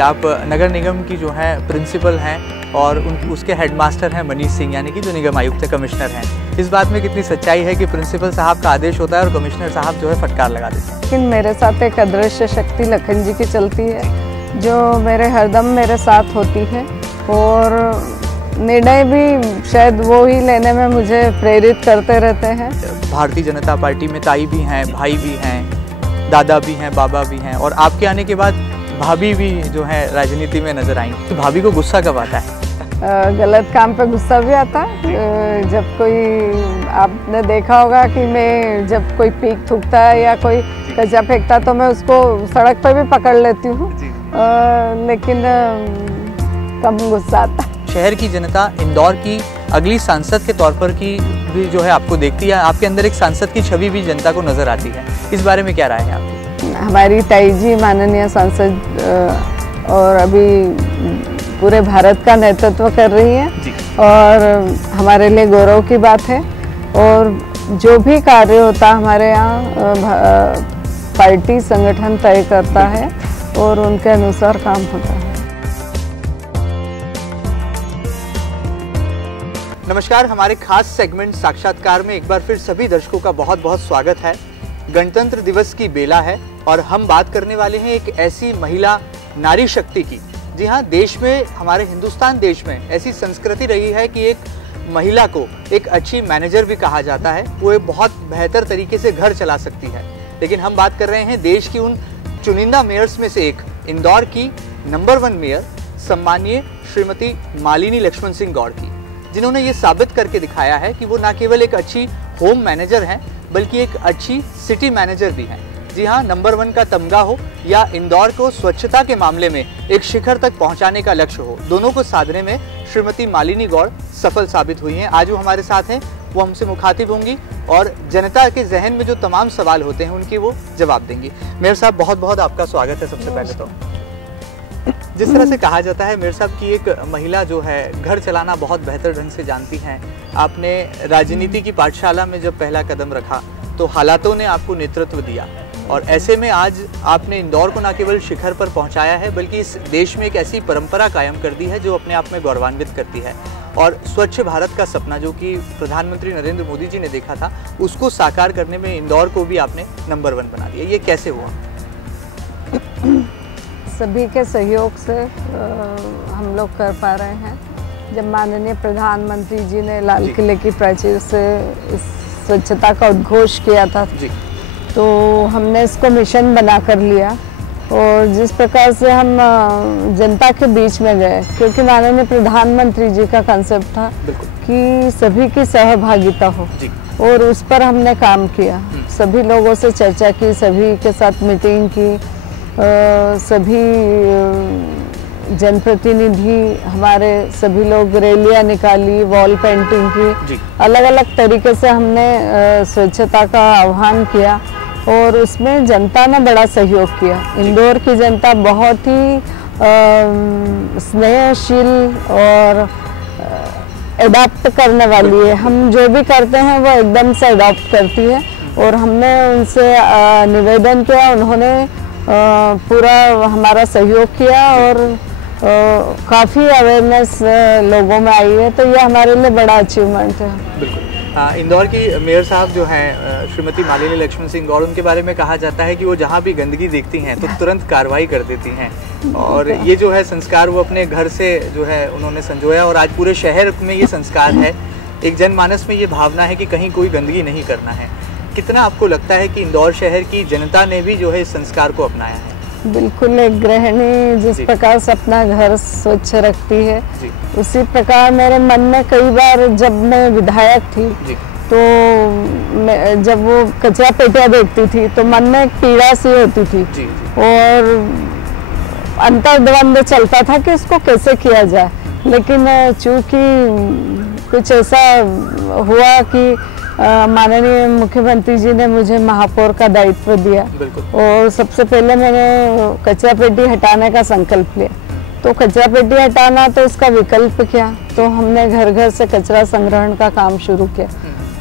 आप नगर निगम की जो है प्रिंसिपल हैं और उसके हेडमास्टर हैं मनीष सिंह, यानी कि जो निगम आयुक्त है, कमिश्नर हैं। इस बात में कितनी सच्चाई है कि प्रिंसिपल साहब का आदेश होता है और कमिश्नर साहब जो है फटकार लगा देते हैं? लेकिन मेरे साथ एक अदृश्य शक्ति लखन जी की चलती है, जो हरदम मेरे साथ होती है और निर्णय भी शायद वो ही लेने में मुझे प्रेरित करते रहते हैं। भारतीय जनता पार्टी में ताई भी हैं, भाई भी हैं, दादा भी हैं, बाबा भी हैं और आपके आने के बाद भाभी भी जो है राजनीति में नजर आई। तो भाभी को गुस्सा कब आता है? गलत काम पे गुस्सा भी आता है। जब कोई आपने देखा होगा कि मैं जब कोई पीक थूकता है या कोई कचरा फेंकता तो मैं उसको सड़क पे भी पकड़ लेती हूँ, लेकिन कम गुस्सा आता है। शहर की जनता इंदौर की अगली सांसद के तौर पर की भी जो है आपको देखती है, आपके अंदर एक सांसद की छवि भी जनता को नजर आती है। इस बारे में क्या राय है आपकी? हमारी ताई जी माननीय सांसद और अभी पूरे भारत का नेतृत्व कर रही हैं और हमारे लिए गौरव की बात है। और जो भी कार्य होता हमारे यहाँ पार्टी संगठन तय करता है और उनके अनुसार काम होता है। नमस्कार, हमारे खास सेगमेंट साक्षात्कार में एक बार फिर सभी दर्शकों का बहुत बहुत स्वागत है। गणतंत्र दिवस की बेला है और हम बात करने वाले हैं एक ऐसी महिला नारी शक्ति की। जी हाँ, देश में, हमारे हिंदुस्तान देश में ऐसी संस्कृति रही है कि एक महिला को एक अच्छी मैनेजर भी कहा जाता है, वो एक बहुत बेहतर तरीके से घर चला सकती है। लेकिन हम बात कर रहे हैं देश की उन चुनिंदा मेयर्स में से एक, इंदौर की नंबर 1 मेयर सम्मानीय श्रीमती मालिनी लक्ष्मण सिंह गौड़ की, जिन्होंने ये साबित करके दिखाया है कि वो न केवल एक अच्छी होम मैनेजर हैं बल्कि एक अच्छी सिटी मैनेजर भी हैं। जी हाँ, नंबर 1 का तमगा हो या इंदौर को स्वच्छता के मामले में एक शिखर तक पहुंचाने का लक्ष्य हो, दोनों को साधने में श्रीमती मालिनी गौड़ सफल साबित हुई हैं। आज वो हमारे साथ हैं, वो हमसे मुखातिब होंगी और जनता के जहन में जो तमाम सवाल होते हैं उनकी वो जवाब देंगी। मेयर साहब, बहुत बहुत आपका स्वागत है। सबसे पहले तो जिस तरह से कहा जाता है मेयर साहब की एक महिला जो है घर चलाना बहुत बेहतर ढंग से जानती हैं। आपने राजनीति की पाठशाला में जब पहला कदम रखा तो हालातों ने आपको नेतृत्व दिया और ऐसे में आज आपने इंदौर को न केवल शिखर पर पहुंचाया है बल्कि इस देश में एक ऐसी परंपरा कायम कर दी है जो अपने आप में गौरवान्वित करती है। और स्वच्छ भारत का सपना जो कि प्रधानमंत्री नरेंद्र मोदी जी ने देखा था, उसको साकार करने में इंदौर को भी आपने नंबर 1 बना दिया। ये कैसे हुआ? सभी के सहयोग से हम लोग कर पा रहे हैं। जब माननीय प्रधानमंत्री जी ने लाल किले की प्राचीर से इस स्वच्छता का उद्घोष किया था तो हमने इसको मिशन बना कर लिया और जिस प्रकार से हम जनता के बीच में गए, क्योंकि माननीय प्रधानमंत्री जी का कंसेप्ट था कि सभी की सहभागिता हो और उस पर हमने काम किया। सभी लोगों से चर्चा की, सभी के साथ मीटिंग की, सभी जनप्रतिनिधि हमारे सभी लोग रैलियां निकाली, वॉल पेंटिंग की, अलग अलग तरीके से हमने स्वच्छता का आह्वान किया और उसमें जनता ने बड़ा सहयोग किया। इंदौर की जनता बहुत ही स्नेहशील और एडॉप्ट करने वाली है। हम जो भी करते हैं वो एकदम से एडॉप्ट करती है और हमने उनसे निवेदन किया, उन्होंने पूरा हमारा सहयोग किया और काफ़ी अवेयरनेस लोगों में आई है, तो ये हमारे लिए बड़ा अचीवमेंट है। बिल्कुल। इंदौर की मेयर साहब जो हैं श्रीमती मालिनी लक्ष्मण सिंह गौड़, उनके बारे में कहा जाता है कि वो जहाँ भी गंदगी देखती हैं तो तुरंत कार्रवाई कर देती हैं और ये जो है संस्कार वो अपने घर से जो है उन्होंने संजोया और आज पूरे शहर में ये संस्कार है। एक जनमानस में ये भावना है कि कहीं कोई गंदगी नहीं करना है। कितना आपको लगता है कि इंदौर शहर की जनता ने भी जो है इस संस्कार को अपनाया है? बिल्कुल। एक गृहिणी जिस प्रकार से अपना घर स्वच्छ रखती है, उसी प्रकार मेरे मन में कई बार, जब मैं विधायक थी तो जब वो कचरा पेटियां देखती थी तो मन में एक पीड़ा सी होती थी और अंतर्द्वंद चलता था कि इसको कैसे किया जाए। लेकिन चूंकि कुछ ऐसा हुआ कि माननीय मुख्यमंत्री जी ने मुझे महापौर का दायित्व दिया और सबसे पहले मैंने कचरा पेटी हटाने का संकल्प लिया। तो कचरा पेटी हटाना तो उसका विकल्प क्या, तो हमने घर घर से कचरा संग्रहण का काम शुरू किया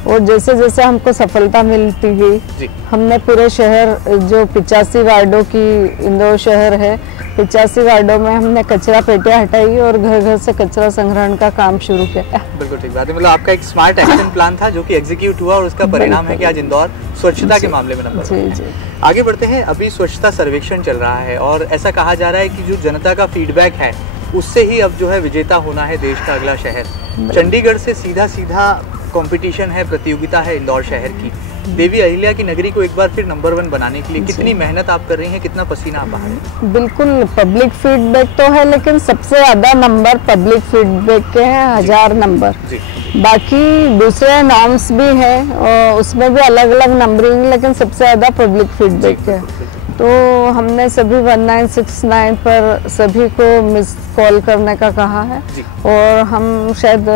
और जैसे जैसे हमको सफलता मिलती गई हमने पूरे शहर, जो 85 वार्डों की इंदौर शहर है, 85 वार्डों में हमने कचरा पेटियां हटाई और घर घर से कचरा संग्रहण का काम शुरू किया। बिल्कुल ठीक बात है। मतलब आपका एक स्मार्ट एक्शन प्लान था जो कि एग्जीक्यूट हुआ और उसका परिणाम है कि आज इंदौर स्वच्छता के मामले में नंबर जी जी। आगे बढ़ते हैं। अभी स्वच्छता सर्वेक्षण चल रहा है और ऐसा कहा जा रहा है कि जो जनता का फीडबैक है उससे ही अब जो है विजेता होना है देश का अगला शहर। चंडीगढ़ से सीधा सीधा कंपटीशन है, प्रतियोगिता है इंदौर शहर की। देवी अहिल्या की नगरी को एक बार फिर नंबर 1 बनाने के लिए कितनी मेहनत आप कर रही हैं, कितना पसीना आप बहा रहे हैं? बिल्कुल, पब्लिक फीडबैक तो है, लेकिन सबसे ज्यादा नंबर पब्लिक फीडबैक के हैं, 1000 नंबर। बाकी दूसरे नॉर्म्स भी हैं और उसमें भी अलग अलग नंबरिंग, लेकिन सबसे ज्यादा पब्लिक फीडबैक है। तो हमने सभी 1969 पर सभी को मिस कॉल करने का कहा है और हम शायद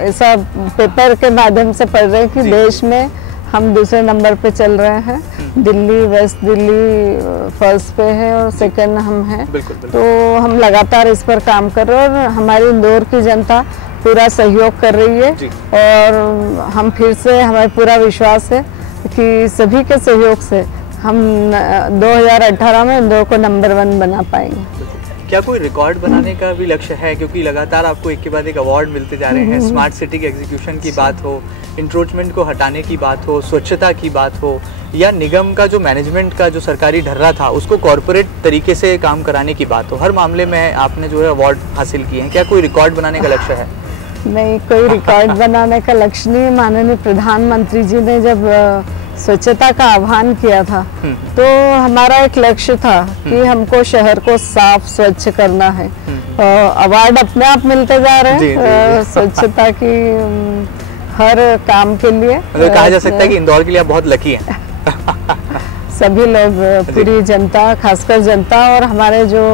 ऐसा पेपर के माध्यम से पढ़ रहे हैं कि देश में हम दूसरे नंबर पे चल रहे हैं। दिल्ली, वेस्ट दिल्ली फर्स्ट पे है और सेकंड हम हैं। तो हम लगातार इस पर काम कर रहे हैं और हमारी इंदौर की जनता पूरा सहयोग कर रही है और हम फिर से, हमें पूरा विश्वास है कि सभी के सहयोग से हम 2018 में इंदौर को नंबर 1 बना पाएंगे। क्या कोई रिकॉर्ड बनाने का भी लक्ष्य है, क्योंकि लगातार आपको एक के बाद एक अवार्ड मिलते जा रहे हैं? स्मार्ट सिटी के एग्जीक्यूशन की बात हो, इंट्रोचमेंट को हटाने की बात हो, स्वच्छता की बात हो, या निगम का जो मैनेजमेंट का जो सरकारी ढर्रा था उसको कॉर्पोरेट तरीके से काम कराने की बात हो, हर मामले में आपने जो है अवार्ड हासिल किए हैं। क्या कोई रिकॉर्ड बनाने का लक्ष्य है? नहीं, कोई रिकॉर्ड बनाने का लक्ष्य नहीं। माननीय प्रधानमंत्री जी ने जब स्वच्छता का आह्वान किया था तो हमारा एक लक्ष्य था कि हमको शहर को साफ स्वच्छ करना है। अवार्ड अपने आप मिलते जा रहे हैं स्वच्छता की हर काम के लिए। मतलब कहा जा सकता है कि इंदौर के लिए आप बहुत लकी हैं। सभी लोग, पूरी जनता, खासकर जनता और हमारे जो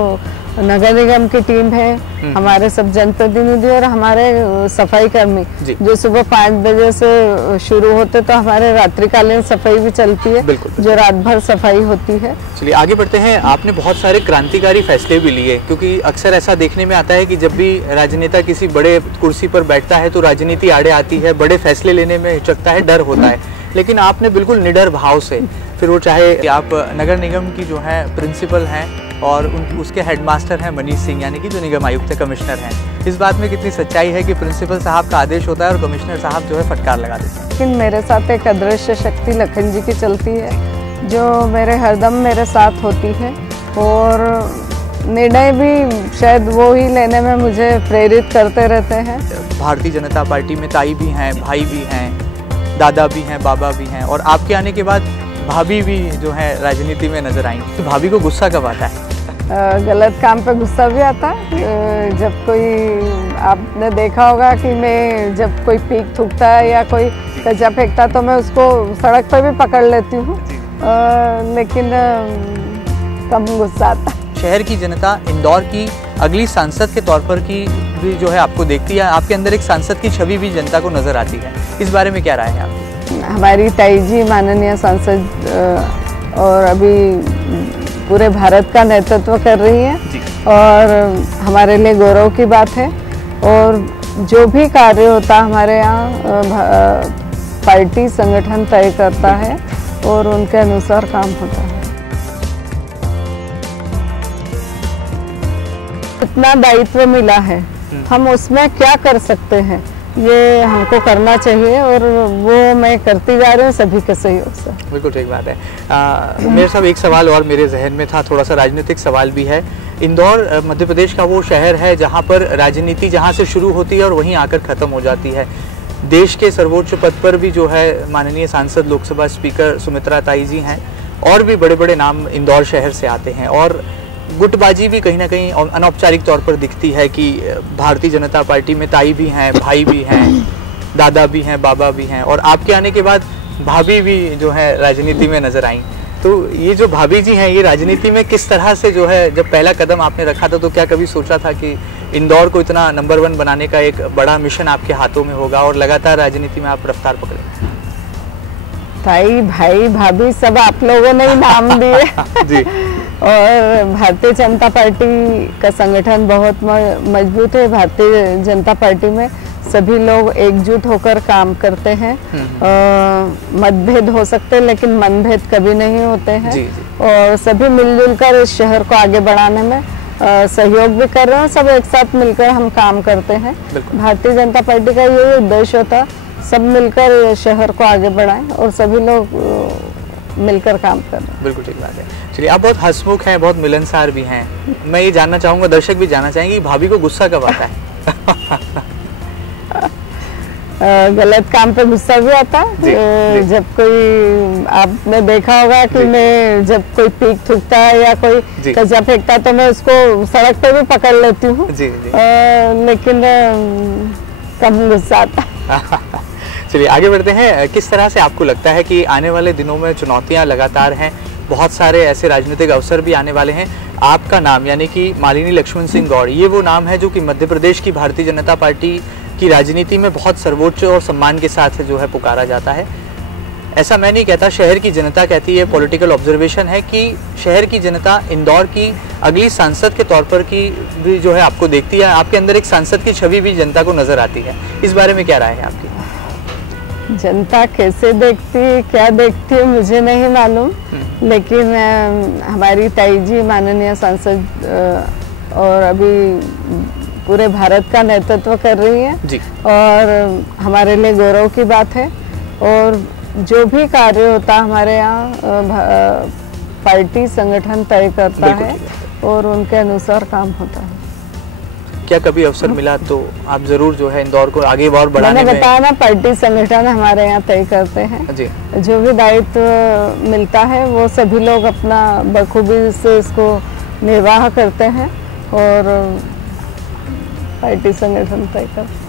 नगर निगम की टीम है, हमारे सब जनप्रतिनिधि और हमारे सफाई कर्मी जो सुबह 5 बजे से शुरू होते तो हमारे रात्रिकालीन सफाई भी चलती है, जो रात भर सफाई होती है। चलिए आगे बढ़ते हैं। आपने बहुत सारे क्रांतिकारी फैसले भी लिए, क्योंकि अक्सर ऐसा देखने में आता है कि जब भी राजनेता किसी बड़े कुर्सी पर बैठता है तो राजनीति आड़े आती है, बड़े फैसले लेने में हिचकता है, डर होता है, लेकिन आपने बिल्कुल निडर भाव से, फिर वो चाहे आप नगर निगम की जो है प्रिंसिपल हैं और उसके हेडमास्टर हैं मनीष सिंह, यानी कि जो निगम आयुक्त कमिश्नर हैं, इस बात में कितनी सच्चाई है कि प्रिंसिपल साहब का आदेश होता है और कमिश्नर साहब जो है फटकार लगा देते हैं? लेकिन मेरे साथ एक अदृश्य शक्ति लखन जी की चलती है जो मेरे हरदम मेरे साथ होती है और निर्णय भी शायद वो ही लेने में मुझे प्रेरित करते रहते हैं। भारतीय जनता पार्टी में ताई भी हैं, भाई भी हैं, दादा भी हैं, बाबा भी हैं और आपके आने के बाद भाभी भी जो है राजनीति में नजर आई। तो भाभी को गुस्सा कब आता है? गलत काम पे गुस्सा भी आता है। जब कोई, आपने देखा होगा कि मैं जब कोई पीक थूकता है या कोई कचरा फेंकता तो मैं उसको सड़क पे भी पकड़ लेती हूँ, लेकिन कम गुस्सा आता है। शहर की जनता इंदौर की अगली सांसद के तौर पर की भी जो है आपको देखती है, आपके अंदर एक सांसद की छवि भी जनता को नजर आती है, इस बारे में क्या राय है आपकी? हमारी ताई जी माननीय सांसद और अभी पूरे भारत का नेतृत्व कर रही हैं और हमारे लिए गौरव की बात है और जो भी कार्य होता हमारे यहाँ पार्टी संगठन तय करता है और उनके अनुसार काम होता है। इतना दायित्व मिला है, हम उसमें क्या कर सकते हैं ये हमको करना चाहिए और वो मैं करती जा रही हूँ सभी के सहयोग से। बिल्कुल ठीक बात है। मेरे साहब एक सवाल और मेरे जहन में था, थोड़ा सा राजनीतिक सवाल भी है। इंदौर मध्य प्रदेश का वो शहर है जहाँ पर राजनीति जहाँ से शुरू होती है और वहीं आकर ख़त्म हो जाती है। देश के सर्वोच्च पद पर भी जो है माननीय सांसद लोकसभा स्पीकर सुमित्रा ताई जी हैं और भी बड़े बड़े नाम इंदौर शहर से आते हैं और गुटबाजी भी कहीं ना कहीं अनौपचारिक तौर पर दिखती है कि भारतीय जनता पार्टी में ताई भी हैं, भाई भी हैं, दादा भी हैं, बाबा भी हैं और आपके आने के बाद भाभी भी जो है राजनीति में नजर आई। तो ये जो भाभी जी हैं ये राजनीति में किस तरह से जो है, जब पहला कदम आपने रखा था तो क्या कभी सोचा था कि इंदौर को इतना नंबर 1 बनाने का एक बड़ा मिशन आपके हाथों में होगा और लगातार राजनीति में आप रफ्तार पकड़ेंगे? ताई, भाई, भाभी सब आप लोगों ने ही नाम दिए जी। और भारतीय जनता पार्टी का संगठन बहुत मजबूत है। भारतीय जनता पार्टी में सभी लोग एकजुट होकर काम करते हैं। मतभेद हो सकते हैं लेकिन मनभेद कभी नहीं होते हैं। जी। और सभी मिलजुल कर इस शहर को आगे बढ़ाने में सहयोग भी कर रहे हैं। सब एक साथ मिलकर हम काम करते हैं। भारतीय जनता पार्टी का यही उद्देश्य होता है, सब मिलकर शहर को आगे बढ़ाएं और सभी लोग मिलकर काम कर रहे हैं। बिल्कुल ठीक बात है। चलिए, आप बहुत हंसमुख हैं, बहुत मिलनसार भी हैं। मैं ये जानना चाहूंगा, दर्शक भी जानना चाहेंगे, भाभी को गुस्सा कब आता है? गलत काम पे गुस्सा भी आता है। जब कोई, आपने देखा होगा कि मैं जब कोई पीक थूकता है या कोई कचरा फेंकता है तो मैं उसको सड़क पे भी पकड़ लेती हूँ, लेकिन कम गुस्सा आता है। चलिए आगे बढ़ते हैं। किस तरह से आपको लगता है कि आने वाले दिनों में चुनौतियां लगातार हैं, बहुत सारे ऐसे राजनीतिक अवसर भी आने वाले हैं, आपका नाम यानी कि मालिनी लक्ष्मण सिंह गौड़, ये वो नाम है जो कि मध्य प्रदेश की भारतीय जनता पार्टी की राजनीति में बहुत सर्वोच्च और सम्मान के साथ जो है पुकारा जाता है। ऐसा मैं नहीं कहता, शहर की जनता कहती है, पॉलिटिकल ऑब्जर्वेशन है कि शहर की जनता इंदौर की अगली सांसद के तौर पर की भी जो है आपको देखती है, आपके अंदर एक सांसद की छवि भी जनता को नजर आती है। इस बारे में क्या राय है आपकी? जनता कैसे देखती है, क्या देखती है, मुझे नहीं मालूम, लेकिन हमारी ताई जी माननीय सांसद और अभी पूरे भारत का नेतृत्व कर रही है जी। और हमारे लिए गौरव की बात है। और जो भी कार्य होता है हमारे यहाँ पार्टी संगठन तय करता है और उनके अनुसार काम होता है। क्या कभी अवसर मिला तो आप जरूर जो है इंदौर को आगे और बढ़ाने में? मैंने बताया ना, पार्टी संगठन हमारे यहाँ तय करते हैं जी। जो भी दायित्व मिलता है वो सभी लोग अपना बखूबी से इसको निर्वाह करते हैं और पार्टी संगठन तय करते हैं।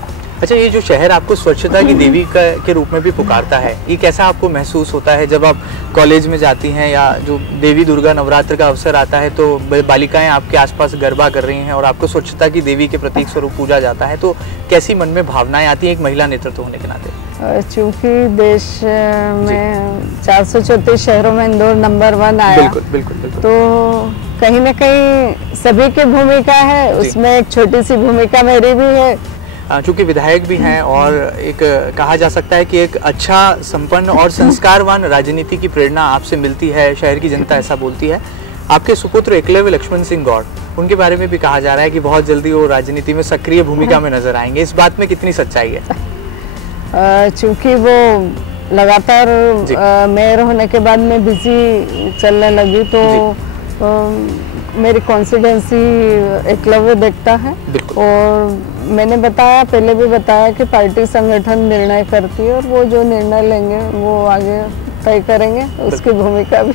अच्छा, ये जो शहर आपको स्वच्छता की देवी के रूप में भी पुकारता है, ये कैसा आपको महसूस होता है जब आप कॉलेज में जाती हैं या जो देवी दुर्गा नवरात्र का अवसर आता है तो बालिकाएं आपके आसपास गरबा कर रही हैं और आपको स्वच्छता की देवी के प्रतीक स्वरूप पूजा जाता है, तो कैसी मन में भावनाएं आती हैं एक महिला नेतृत्व होने के नाते? चूंकि देश में 434 शहरों में इंदौर नंबर 1 आया, बिल्कुल, बिल्कुल, बिल्कुल। तो कहीं न कहीं सभी की भूमिका है, उसमें एक छोटी सी भूमिका मेरी भी है। चूंकि विधायक भी हैं और एक कहा जा सकता है कि एक अच्छा संपन्न और संस्कारवान राजनीति की प्रेरणा आपसे मिलती है, शहर की जनता ऐसा बोलती है। आपके सुपुत्र एकलव्य लक्ष्मण सिंह गौड़, उनके बारे में भी कहा जा रहा है कि बहुत जल्दी वो राजनीति में सक्रिय भूमिका में नजर आएंगे, इस बात में कितनी सच्चाई है? चूंकि वो लगातार मेयर होने के बाद में बिजी चलने लगी तो मेरी कॉन्सिडेंसी एकलव्य देखता है। और मैंने बताया, पहले भी बताया कि पार्टी संगठन निर्णय करती है और वो जो निर्णय लेंगे वो आगे तय करेंगे, उसकी भूमिका भी।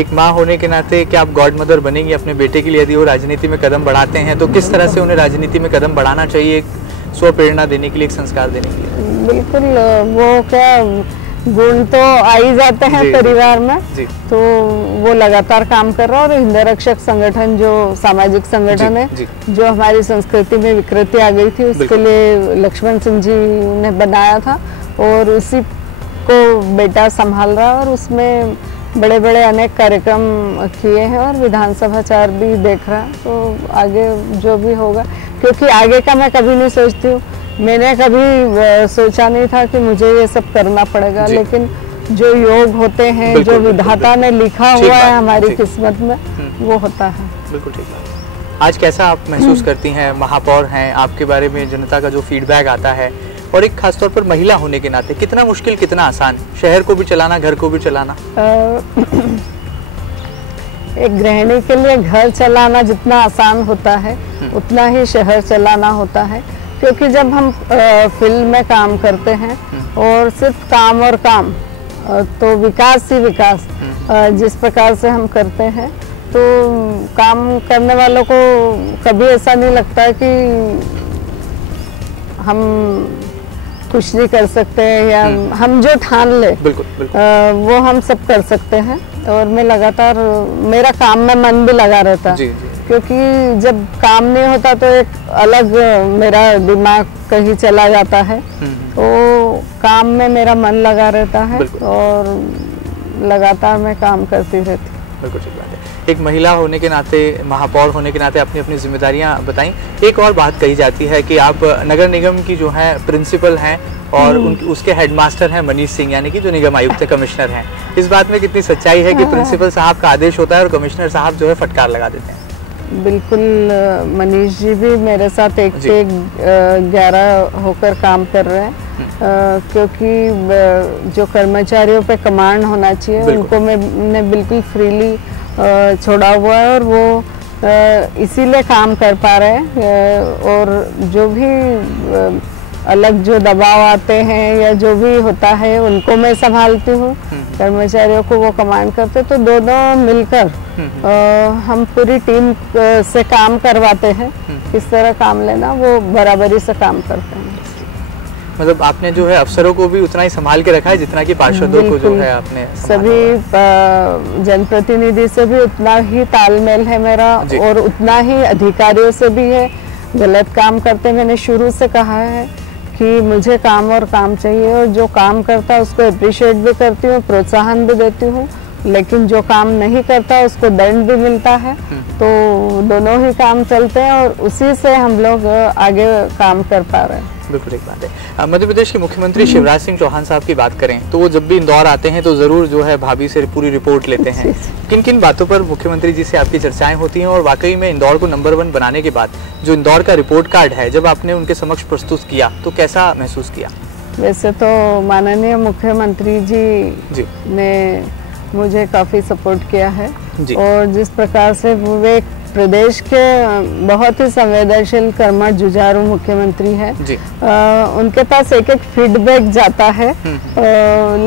एक माँ होने के नाते क्या आप गॉड मदर बनेंगी अपने बेटे के लिए यदि वो राजनीति में कदम बढ़ाते हैं, तो किस तरह से उन्हें राजनीति में कदम बढ़ाना चाहिए, एक स्व प्रेरणा देने के लिए, एक संस्कार देने के लिए? बिल्कुल, वो क्या गुण तो आ ही जाते हैं परिवार में, तो वो लगातार काम कर रहा है। और हिंदू रक्षक संगठन जो सामाजिक संगठन है, जो हमारी संस्कृति में विकृति आ गई थी, उसके लिए लक्ष्मण सिंह जी ने बनाया था और उसी को बेटा संभाल रहा है और उसमें बड़े बड़े अनेक कार्यक्रम किए हैं और विधानसभा 4 भी देख रहा है। तो आगे जो भी होगा, क्योंकि आगे का मैं कभी नहीं सोचती हूँ, मैंने कभी सोचा नहीं था कि मुझे ये सब करना पड़ेगा, लेकिन जो योग होते हैं, जो विधाता ने लिखा हुआ है हमारी किस्मत में, वो होता है। बिल्कुल ठीक बात। आज कैसा आप महसूस करती हैं, महापौर हैं, आपके बारे में जनता का जो फीडबैक आता है, और एक खासतौर पर महिला होने के नाते कितना मुश्किल कितना आसान, शहर को भी चलाना, घर को भी चलाना? एक गृहिणी के लिए घर चलाना जितना आसान होता है उतना ही शहर चलाना होता है, क्योंकि जब हम फील्ड में काम करते हैं और सिर्फ काम और काम, तो विकास ही विकास जिस प्रकार से हम करते हैं, तो काम करने वालों को कभी ऐसा नहीं लगता कि हम कुछ नहीं कर सकते या हम जो ठान ले वो हम सब कर सकते हैं। और मैं लगातार, मेरा काम में मन भी लगा रहता है, क्योंकि जब काम नहीं होता तो एक अलग मेरा दिमाग कहीं चला जाता है, तो काम में मेरा मन लगा रहता है और लगातार मैं काम करती रहती हूँ। बिल्कुल ठीक बात है। एक महिला होने के नाते, महापौर होने के नाते अपनी अपनी जिम्मेदारियां बताई। एक और बात कही जाती है कि आप नगर निगम की जो है प्रिंसिपल हैं और उसके हेडमास्टर हैं मनीष सिंह, यानी कि जो निगम आयुक्त कमिश्नर हैं। इस बात में कितनी सच्चाई है कि प्रिंसिपल साहब का आदेश होता है और कमिश्नर साहब जो है फटकार लगा देते हैं? बिल्कुल, मनीष जी भी मेरे साथ एक से 11 होकर काम कर रहे हैं, क्योंकि जो कर्मचारियों पे कमांड होना चाहिए उनको मैंने बिल्कुल फ्रीली छोड़ा हुआ है और वो इसीलिए काम कर पा रहे हैं। और जो भी अलग जो दबाव आते हैं या जो भी होता है उनको मैं संभालती हूँ, कर्मचारियों को वो कमांड करते, तो दोनों मिलकर हम पूरी टीम से काम करवाते हैं। किस तरह काम लेना वो बराबरी से काम करते हैं। मतलब आपने जो है अफसरों को भी उतना ही संभाल के रखा है जितना कि पार्षदों को जो है आपने सभी जनप्रतिनिधि से भी उतना ही तालमेल है मेरा और उतना ही अधिकारियों से भी है। गलत काम करते मैंने शुरू से कहा है कि मुझे काम और काम चाहिए, और जो काम करता है उसको अप्रिशिएट भी करती हूँ, प्रोत्साहन भी देती हूँ, लेकिन जो काम नहीं करता उसको दंड भी मिलता है। तो दोनों ही काम चलते हैं और उसी से हम लोग आगे काम कर पा रहे हैं। बिल्कुल एक बात है। मध्य प्रदेश के मुख्यमंत्री शिवराज सिंह चौहान साहब की बात करें तो वो जब भी इंदौर आते हैं तो जरूर जो है भाभी से पूरी रिपोर्ट लेते हैं। किन किन बातों पर मुख्यमंत्री जी से आपकी चर्चाएं होती हैं, और वाकई में इंदौर को नंबर 1 बनाने के बाद जो इंदौर का रिपोर्ट कार्ड है जब आपने उनके समक्ष प्रस्तुत किया तो कैसा महसूस किया? वैसे तो माननीय मुख्यमंत्री जी ने मुझे काफी सपोर्ट किया है, और जिस प्रकार से वे प्रदेश के बहुत ही संवेदनशील, कर्मठ, जुझारू मुख्यमंत्री है, उनके पास एक एक फीडबैक जाता है।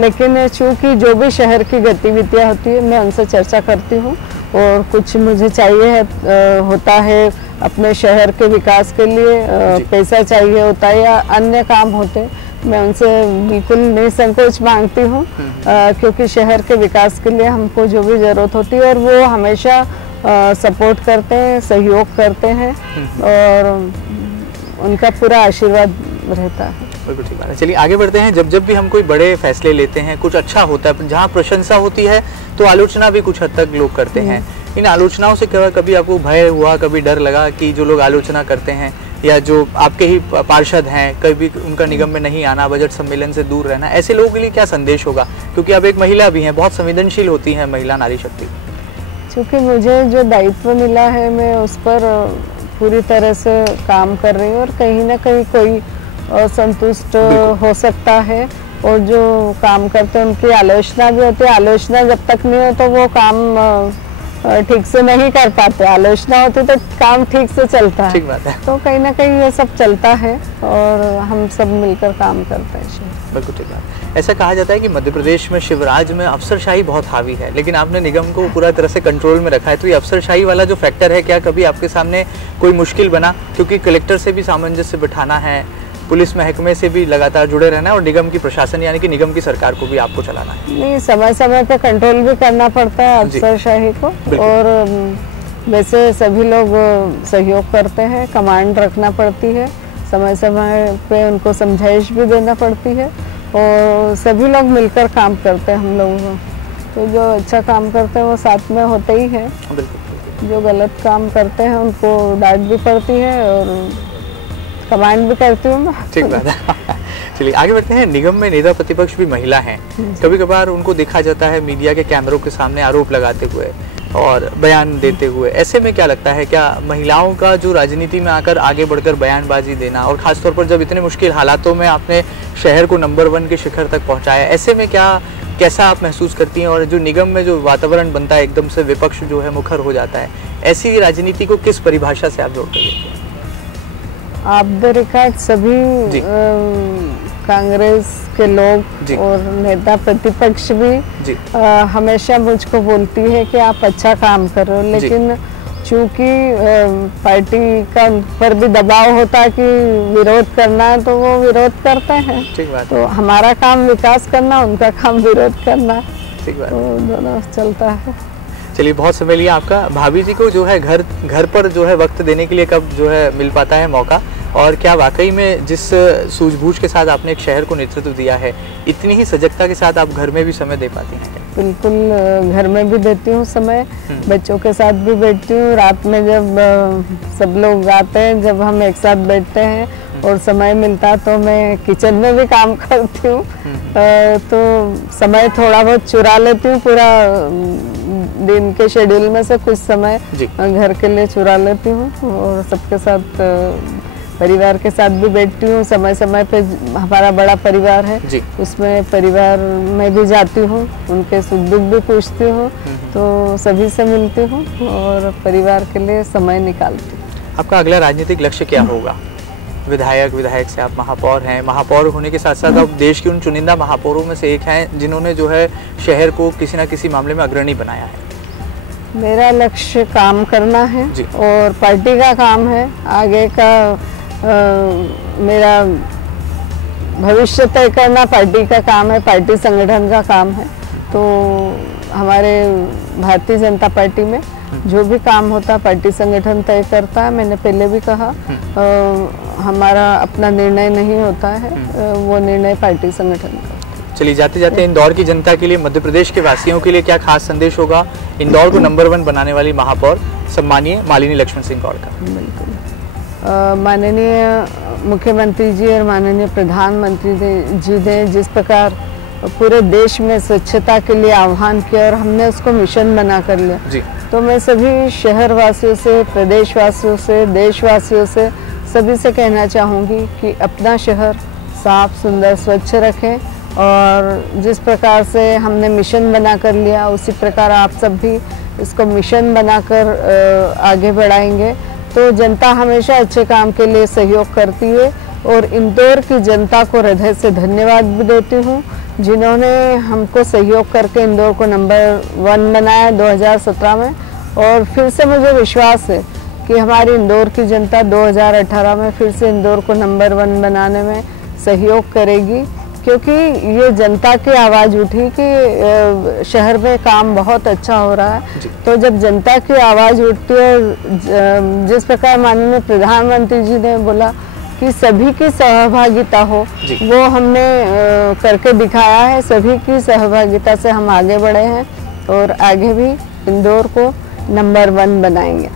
लेकिन चूंकि जो भी शहर की गतिविधियां होती है मैं उनसे चर्चा करती हूँ, और कुछ मुझे चाहिए होता है अपने शहर के विकास के लिए, पैसा चाहिए होता है या अन्य काम होते, मैं उनसे बिल्कुल निसंकोच मांगती हूँ, क्योंकि शहर के विकास के लिए हमको जो भी जरूरत होती है, और वो हमेशा सपोर्ट करते हैं, सहयोग करते हैं, और उनका पूरा आशीर्वाद रहता है। बिल्कुल ठीक बात है। चलिए आगे बढ़ते हैं। जब भी हम कोई बड़े फैसले लेते हैं, कुछ अच्छा होता है, जहाँ प्रशंसा होती है तो आलोचना भी कुछ हद तक लोग करते हैं। इन आलोचनाओं से कभी आपको भय हुआ, कभी डर लगा कि जो लोग आलोचना करते हैं या जो आपके ही पार्षद हैं, कभी उनका निगम में नहीं आना, बजट सम्मेलन से दूर रहना, ऐसे लोगों के लिए क्या संदेश होगा? क्योंकि आप एक महिला भी हैं, बहुत संवेदनशील होती हैं महिला नारी शक्ति। क्योंकि मुझे जो दायित्व मिला है मैं उस पर पूरी तरह से काम कर रही हूँ, और कहीं ना कहीं कोई असंतुष्ट हो सकता है, और जो काम करते हैं उनकी आलोचना भी होती है। आलोचना जब तक नहीं हो तो वो काम ठीक से नहीं कर पाते, आलोचना होती तो काम ठीक से चलता है। ठीक बात है। तो कहीं ना कहीं ये सब चलता है और हम सब मिलकर काम करते हैं। बिल्कुल ठीक बात। ऐसा कहा जाता है कि मध्य प्रदेश में शिवराज में अफसरशाही बहुत हावी है, लेकिन आपने निगम को पूरा तरह से कंट्रोल में रखा है, तो ये अफसरशाही वाला जो फैक्टर है, क्या कभी आपके सामने कोई मुश्किल बना? क्योंकि कलेक्टर से भी सामंजस्य बिठाना है, पुलिस महकमे से भी लगातार जुड़े रहना है, और निगम की प्रशासन यानी कि निगम की सरकार को भी आपको चलाना है। नहीं, समय समय पे कंट्रोल भी करना पड़ता है अफसरशाही को, और वैसे सभी लोग सहयोग करते हैं, कमांड रखना पड़ती है, समय समय पे उनको समझाइश भी देना पड़ती है, और सभी लोग मिलकर काम करते हैं हम लोग। तो जो अच्छा काम करते हैं वो साथ में होते ही हैं, जो गलत काम करते हैं उनको डांट भी पड़ती है और कमांड भी करती हूँ। ठीक बात है। चलिए आगे बढ़ते हैं। निगम में नेता प्रतिपक्ष भी महिला हैं, कभी कभार उनको देखा जाता है मीडिया के कैमरों के सामने आरोप लगाते हुए और बयान देते हुए। ऐसे में क्या लगता है, क्या महिलाओं का जो राजनीति में आकर आगे बढ़कर बयानबाजी देना, और खासतौर पर जब इतने मुश्किल हालातों में आपने शहर को नंबर 1 के शिखर तक पहुंचाया, ऐसे में कैसा आप महसूस करती हैं? और जो निगम में जो वातावरण बनता है, एकदम से विपक्ष जो है मुखर हो जाता है, ऐसी राजनीति को किस परिभाषा से आप जोड़ते हैं? आप द रिकॉर्ड सभी कांग्रेस के लोग और नेता प्रतिपक्ष भी हमेशा मुझको बोलती है कि आप अच्छा काम कर रहे हो, लेकिन चूंकि पार्टी का उन पर भी दबाव होता है कि विरोध करना है तो वो विरोध करते हैं। तो हमारा काम विकास करना, उनका काम विरोध करना, तो दोनों चलता है। चलिए, बहुत समय लिया आपका। भाभी जी को जो है घर पर जो है वक्त देने के लिए कब जो है मिल पाता है मौका, और क्या वाकई में जिस सूझबूझ के साथ आपने एक शहर को नेतृत्व दिया है, इतनी ही सजगता के साथ आप घर में भी समय दे पाती हैं? बिल्कुल घर में भी देती हूँ समय, बच्चों के साथ भी बैठती हूँ। रात में जब सब लोग आते हैं, जब हम एक साथ बैठते हैं और समय मिलता तो मैं किचन में भी काम करती हूँ। तो समय थोड़ा बहुत चुरा लेती हूँ, पूरा दिन के शेड्यूल में से कुछ समय घर के लिए चुरा लेती हूँ और सबके साथ परिवार के साथ भी बैठती हूँ। समय समय पे हमारा बड़ा परिवार है, उसमें परिवार में भी जाती हूँ, उनके सुख दुख भी पूछती हूँ, तो सभी से मिलती हूँ और परिवार के लिए समय निकालती हूँ। आपका अगला राजनीतिक लक्ष्य क्या होगा? विधायक से आप महापौर हैं, महापौर होने के साथ साथ आप देश की उन चुनिंदा महापौरों में से एक हैं जिन्होंने जो है शहर को किसी न किसी मामले में अग्रणी बनाया है। मेरा लक्ष्य काम करना है और पार्टी का काम है, आगे का मेरा भविष्य तय करना पार्टी का काम है, पार्टी संगठन का काम है। तो हमारे भारतीय जनता पार्टी में जो भी काम होता है पार्टी संगठन तय करता है। मैंने पहले भी कहा हमारा अपना निर्णय नहीं होता है, वो निर्णय पार्टी संगठन का। चलिए जाते जाते इंदौर की जनता के लिए, मध्य प्रदेश के वासियों के लिए क्या खास संदेश होगा इंदौर को नंबर 1 बनाने वाली महापौर सम्मानीय मालिनी लक्ष्मण सिंह गौड़ का? बिल्कुल, माननीय मुख्यमंत्री जी और माननीय प्रधानमंत्री जी ने जिस प्रकार पूरे देश में स्वच्छता के लिए आह्वान किया और हमने उसको मिशन बना कर लिया, तो मैं सभी शहर वासियों से, प्रदेश वासियों से, देशवासियों से, सभी से कहना चाहूँगी कि अपना शहर साफ सुंदर स्वच्छ रखें और जिस प्रकार से हमने मिशन बना कर लिया उसी प्रकार आप सब भी इसको मिशन बनाकर आगे बढ़ाएंगे तो जनता हमेशा अच्छे काम के लिए सहयोग करती है। और इंदौर की जनता को हृदय से धन्यवाद भी देती हूँ जिन्होंने हमको सहयोग करके इंदौर को नंबर 1 बनाया 2017 में, और फिर से मुझे विश्वास है कि हमारी इंदौर की जनता 2018 में फिर से इंदौर को नंबर 1 बनाने में सहयोग करेगी, क्योंकि ये जनता की आवाज़ उठी कि शहर में काम बहुत अच्छा हो रहा है। तो जब जनता की आवाज़ उठती है, जिस प्रकार माननीय प्रधानमंत्री जी ने बोला कि सभी की सहभागिता हो, वो हमने करके दिखाया है। सभी की सहभागिता से हम आगे बढ़े हैं और आगे भी इंदौर को नंबर 1 बनाएंगे।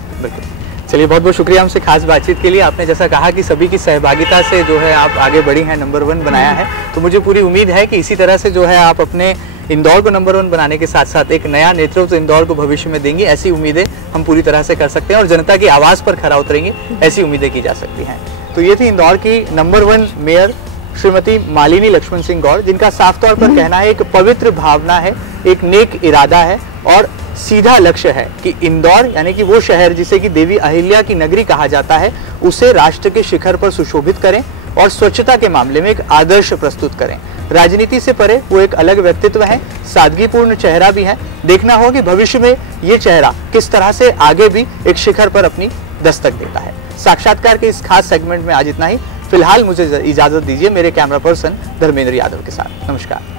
चलिए बहुत बहुत शुक्रिया हमसे खास बातचीत के लिए। आपने जैसा कहा कि सभी की सहभागिता से जो है आप आगे बढ़ी हैं, नंबर 1 बनाया है, तो मुझे पूरी उम्मीद है कि इसी तरह से जो है आप अपने इंदौर को नंबर 1 बनाने के साथ साथ एक नया नेतृत्व इंदौर को भविष्य में देंगी। ऐसी उम्मीदें हम पूरी तरह से कर सकते हैं और जनता की आवाज़ पर खरा उतरेंगे, ऐसी उम्मीदें की जा सकती हैं। तो ये थी इंदौर की नंबर 1 मेयर श्रीमती मालिनी लक्ष्मण सिंह गौड़, जिनका साफ तौर पर कहना है एक पवित्र भावना है, एक नेक इरादा है और सीधा लक्ष्य है कि इंदौर यानी कि वो शहर जिसे कि देवी अहिल्या की नगरी कहा जाता है, उसे राष्ट्र के शिखर पर सुशोभित करें और स्वच्छता के मामले में एक आदर्श प्रस्तुत करें। राजनीति से परे वो एक अलग व्यक्तित्व है, सादगीपूर्ण चेहरा भी है। देखना होगा कि भविष्य में ये चेहरा किस तरह से आगे भी एक शिखर पर अपनी दस्तक देता है। साक्षात्कार के इस खास सेगमेंट में आज इतना ही। फिलहाल मुझे इजाजत दीजिए मेरे कैमरा पर्सन धर्मेंद्र यादव के साथ। नमस्कार।